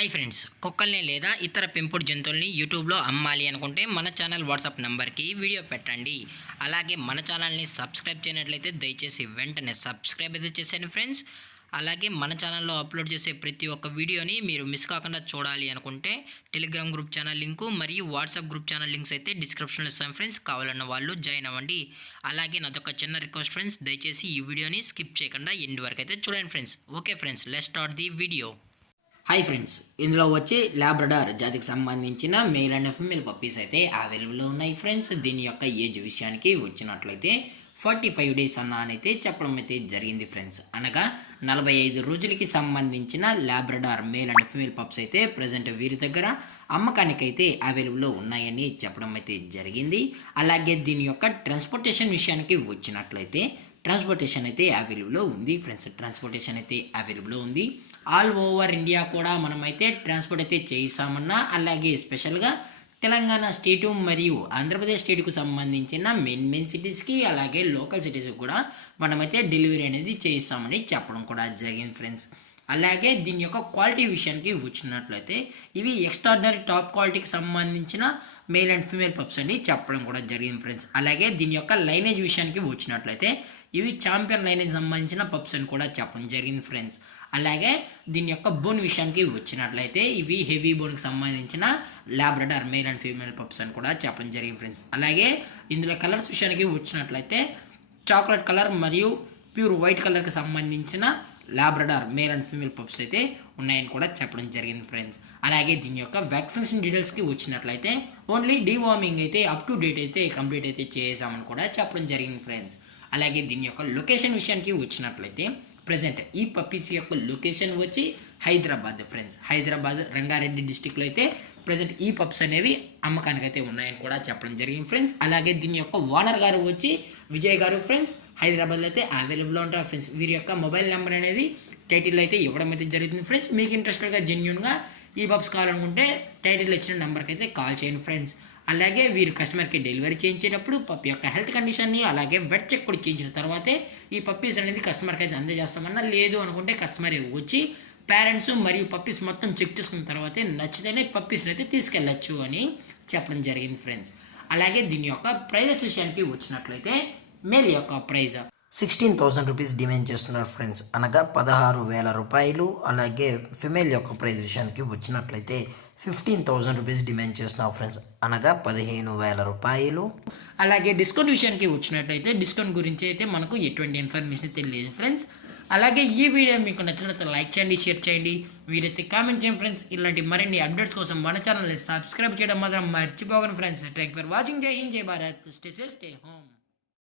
Hi friends, కుక్కల్ని లేదా ఇతర పెంపుడు జంతువుల్ని యూట్యూబ్లో అమ్మాలి అనుకుంటే మన ఛానల్ వాట్సాప్ నెంబర్కి వీడియో పెట్టండి. అలాగే మన ఛానల్ని సబ్స్క్రైబ్ చేయనట్లయితే దయచేసి వెంటనే సబ్స్క్రైబ్ అయితే చేసేయండి ఫ్రెండ్స్. అలాగే మన ఛానల్లో అప్లోడ్ చేసే ప్రతి ఒక్క వీడియోని మీరు మిస్ కాకుండా చూడాలి అనుకుంటే టెలిగ్రామ్ గ్రూప్ ఛానల్ లింకు మరియు వాట్సాప్ గ్రూప్ ఛానల్ లింక్స్ అయితే డిస్క్రిప్షన్లో ఇస్తాను ఫ్రెండ్స్. కావాలన్న వాళ్ళు జాయిన్ అవ్వండి. అలాగే నాదొక చిన్న రిక్వెస్ట్ ఫ్రెండ్స్, దయచేసి ఈ వీడియోని స్కిప్ చేయకుండా ఎండ్ వరకు అయితే చూడండి friends. Okay friends, let's start the video. Hi friends, ఇందులో వచ్చి లాబ్రడార్ జాతికి సంబంధించిన మేల్ అండ్ ఫీమేల్ పప్పీస్ అయితే అవైలబుల్లో ఉన్నాయి ఫ్రెండ్స్. దీని యొక్క ఏజ్ విషయానికి వచ్చినట్లయితే 45 డేస్ అయితే చెప్పడం అయితే జరిగింది ఫ్రెండ్స్. అనగా 45 రోజులకి సంబంధించిన Labrador male and female pups అయితే ప్రజెంట్ వీరి దగ్గర అమ్మకానికి అయితే అవైలబుల్లో ఉన్నాయని చెప్పడం అయితే జరిగింది. అలాగే దీని యొక్క ట్రాన్స్పోర్టేషన్ విషయానికి వచ్చినట్లయితే ట్రాన్స్పోర్టేషన్ అయితే అవైలబుల్లో ఉంది ఫ్రెండ్స్. ట్రాన్స్పోర్టేషన్ అయితే అవైలబుల్లో ఉంది. ఆల్ ఓవర్ ఇండియా కూడా మనమైతే ట్రాన్స్పోర్ట్ అయితే చేయిస్తామన్నా, అలాగే స్పెషల్గా తెలంగాణ స్టేటు మరియు ఆంధ్రప్రదేశ్ స్టేట్కు సంబంధించిన మెయిన్ సిటీస్కి అలాగే లోకల్ సిటీస్కి కూడా మనమైతే డెలివరీ అనేది చేయిస్తామని చెప్పడం కూడా జరిగింది ఫ్రెండ్స్. అలాగే దీని యొక్క క్వాలిటీ విషయానికి వచ్చినట్లయితే ఇవి ఎక్స్ట్రాడినరీ టాప్ క్వాలిటీకి సంబంధించిన మేల్ అండ్ ఫీమేల్ పప్స్ అని చెప్పడం కూడా జరిగింది ఫ్రెండ్స్. అలాగే దీని యొక్క లైనేజ్ విషయానికి వచ్చినట్లయితే ఇవి ఛాంపియన్ లైనేజ్ సంబంధించిన పప్స్ అని కూడా చెప్పడం జరిగింది ఫ్రెండ్స్. అలాగే దీని యొక్క బోన్ విషయానికి వచ్చినట్లయితే ఇవి హెవీ బోన్కి సంబంధించిన Labrador male and female pups అని కూడా చెప్పడం జరిగింది ఫ్రెండ్స్. అలాగే ఇందులో కలర్స్ విషయానికి వచ్చినట్లయితే చాక్లెట్ కలర్ మరియు ప్యూర్ వైట్ కలర్కి సంబంధించిన Labrador male and female pups అయితే ఉన్నాయని కూడా చెప్పడం జరిగింది ఫ్రెండ్స్. అలాగే దీని యొక్క వ్యాక్సినేషన్ డీటెయిల్స్కి వచ్చినట్లయితే ఓన్లీ డీవార్మింగ్ అయితే అప్ టు డేట్ అయితే కంప్లీట్ అయితే చేసామని కూడా చెప్పడం జరిగింది ఫ్రెండ్స్. అలాగే దీని యొక్క లొకేషన్ విషయానికి వచ్చినట్లయితే ప్రజెంట్ ఈ పప్పీస్ యొక్క లొకేషన్ వచ్చి హైదరాబాద్ ఫ్రెండ్స్. హైదరాబాద్ రంగారెడ్డి డిస్టిక్లో అయితే ప్రజెంట్ ఈ పప్స్ అనేవి అమ్మకానికి అయితే ఉన్నాయని కూడా చెప్పడం జరిగింది ఫ్రెండ్స్. అలాగే దీని యొక్క ఓనర్ గారు వచ్చి విజయ్ గారు ఫ్రెండ్స్. హైదరాబాద్లో అయితే అవైలబుల్లో ఉంటారు ఫ్రెండ్స్. వీరి యొక్క మొబైల్ నెంబర్ అనేది టైటిల్లో అయితే ఇవ్వడం అయితే జరుగుతుంది ఫ్రెండ్స్. మీకు ఇంట్రెస్టెడ్గా జెన్యూన్గా ఈ పప్స్ కావాలనుకుంటే టైటిల్లో ఇచ్చిన నెంబర్కి అయితే కాల్ చేయండి ఫ్రెండ్స్. అలాగే వీరు కస్టమర్కి డెలివరీ చేయించేటప్పుడు పప్పి యొక్క హెల్త్ కండిషన్ని అలాగే వెట్ చెక్ కూడా చేయించిన తర్వాతే ఈ పప్పీస్ అనేది కస్టమర్కి అయితే అందజేస్తామన్నా. లేదు అనుకుంటే కస్టమర్ వచ్చి పేరెంట్స్ మరియు పప్పీస్ మొత్తం చెక్ చేసుకున్న తర్వాతే నచ్చితేనే పప్పీస్ని అయితే తీసుకెళ్ళచ్చు అని చెప్పడం జరిగింది ఫ్రెండ్స్. అలాగే దీని యొక్క ప్రైజెస్ విషయానికి వచ్చినట్లయితే మేల్ యొక్క ప్రైజ్ 16,000 రూపీస్ డిమాండ్ చేస్తున్నారు ఫ్రెండ్స్, అనగా 16,000 రూపాయలు. అలాగే ఫిమేల్ యొక్క ప్రైజ్ విషయానికి వచ్చినట్లయితే 15,000 రూపీస్ డిమాండ్ చేస్తున్నారు ఫ్రెండ్స్, అనగా 15,000 రూపాయలు. అలాగే డిస్కౌంట్ విషయానికి వచ్చినట్లయితే డిస్కౌంట్ గురించి అయితే మనకు ఎటువంటి ఇన్ఫర్మేషన్ తెలియదు ఫ్రెండ్స్. అలాగే ఈ వీడియో మీకు నచ్చినట్లయితే లైక్ చేయండి, షేర్ చేయండి, వీరైతే కామెంట్ చేయండి ఫ్రెండ్స్. ఇలాంటి మరిన్ని అప్డేట్స్ కోసం మన ఛానల్ని సబ్స్క్రైబ్ చేయడం మాత్రం మర్చిపోకండి ఫ్రెండ్స్. Thank for watching. జై హింద్, జై Bharat, stay safe, stay home.